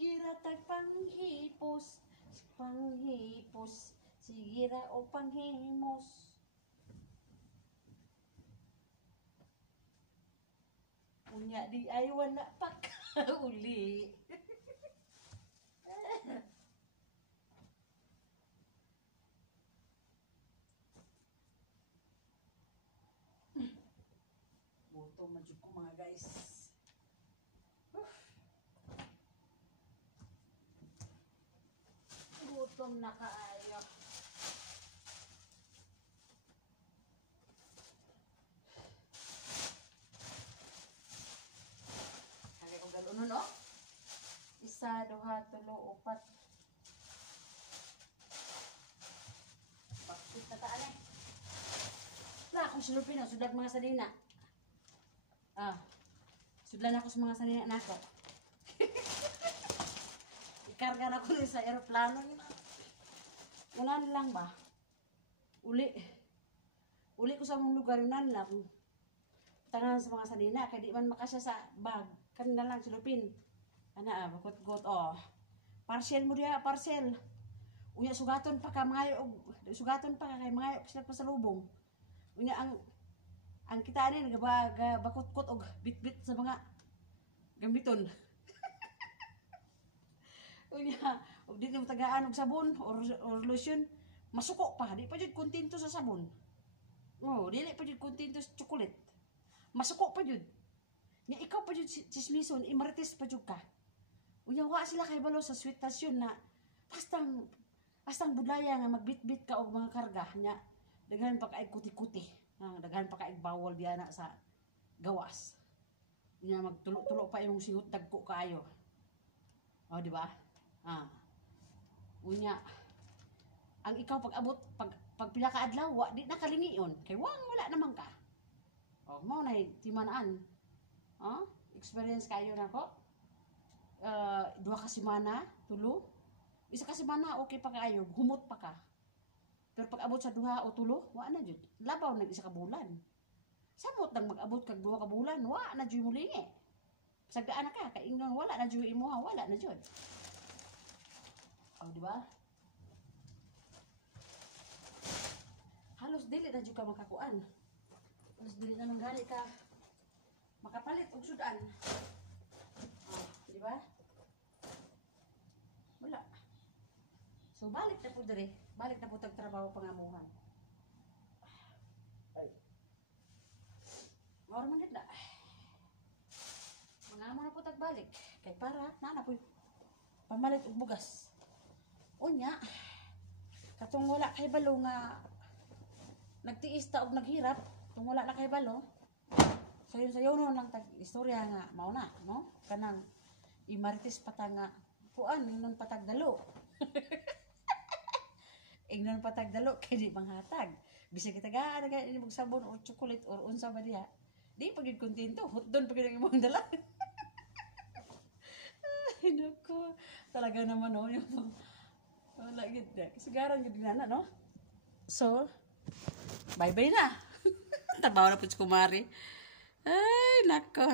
Sige ra tag panghipos, panghipos, sige ra o panghimos. Unya di ay wala pa uli. Boto majud ko mga guys. Gutom na kaayo. Kaya kong galunon, no? Isa, duha, tulo, upat. Bakit na taan eh? Wala akong sulupin, no? Sudag mga sanina. Sudlan ako sa mga sanina na ako. Ikarga na ko rin sa aeroplano. Unan lang ba? Uli ko sa mong lugar, unan lang. Tangan sa mga sanina, kaya di man makasya sa bag. Kanina lang sulupin. Bakot-got, Parcel mo diya, parcel. Unya, sugaton pa ka, sugaton pa ka, kay mga sila pa sa lubong. Unya, ang kita ni bakot-kot og bit-bit sa mga gamiton. Unya, og di mo tagaan og sabon or lotion, masuko pa, di pa jud kontento sa sabon. Dili pa jud kontento sa chocolate. Masuko pa jud. Nya ikaw pa jud chismison, imarites pa jud ka. Unya, wa sila kay balo sa sweetasyon na bastang budlaya nga magbit-bit ka og mga karga nya daghan pa kay kuti-kuti. Daghan pa kay bawal diya na sa gawas. Unya, magtulo-tulo pa imong singot dagko kaayo. Di ba? Unya, ang ikaw pag-abot, pag pila ka adlaw, di na kalingion. Kay wala naman ka. Mao na timanaan. Experience kayo na ko. 2 ka semana, tulo. Isa ka semana, okay pa kayo. Humot pa ka. Pero pag-abot sa 2 o tulo, wala na jud. Labaw na isa ka bulan. Samot nang mag-abot kag 2 ka bulan, wala na jud mulingi. Sagdaan na ka, kay ingnon wala na jud imuha, wala na jud. Di ba? Halos dili na jud ka makakuan. Halos dili na manggali ka makapalit og sudan. Di ba? Wala. So balik na po dire. Balik na po tag trabaho pangamuhan. Mao man gid na. Mangamo na po tag balik kay para nana po pamalit og bugas. Unya, katong wala kay balo nga nagtiis ta og naghirap, kung wala na kay balo. Sayon no lang tag istorya nga mao na, no? Kanang imarites pata nga puan ingnon patag dalo. Ingnon patag dalo kay di manghatag. Bisag kita gaan ni mag sabon o chocolate or unsa ba diha. Di pagid kontento, hotdon pagid ang imong dala. Ay nako, talaga naman no yung wala gid na. Kasagaran gid na no. So, bye-bye na. Tabaw na po si Kumari. Ay, nako.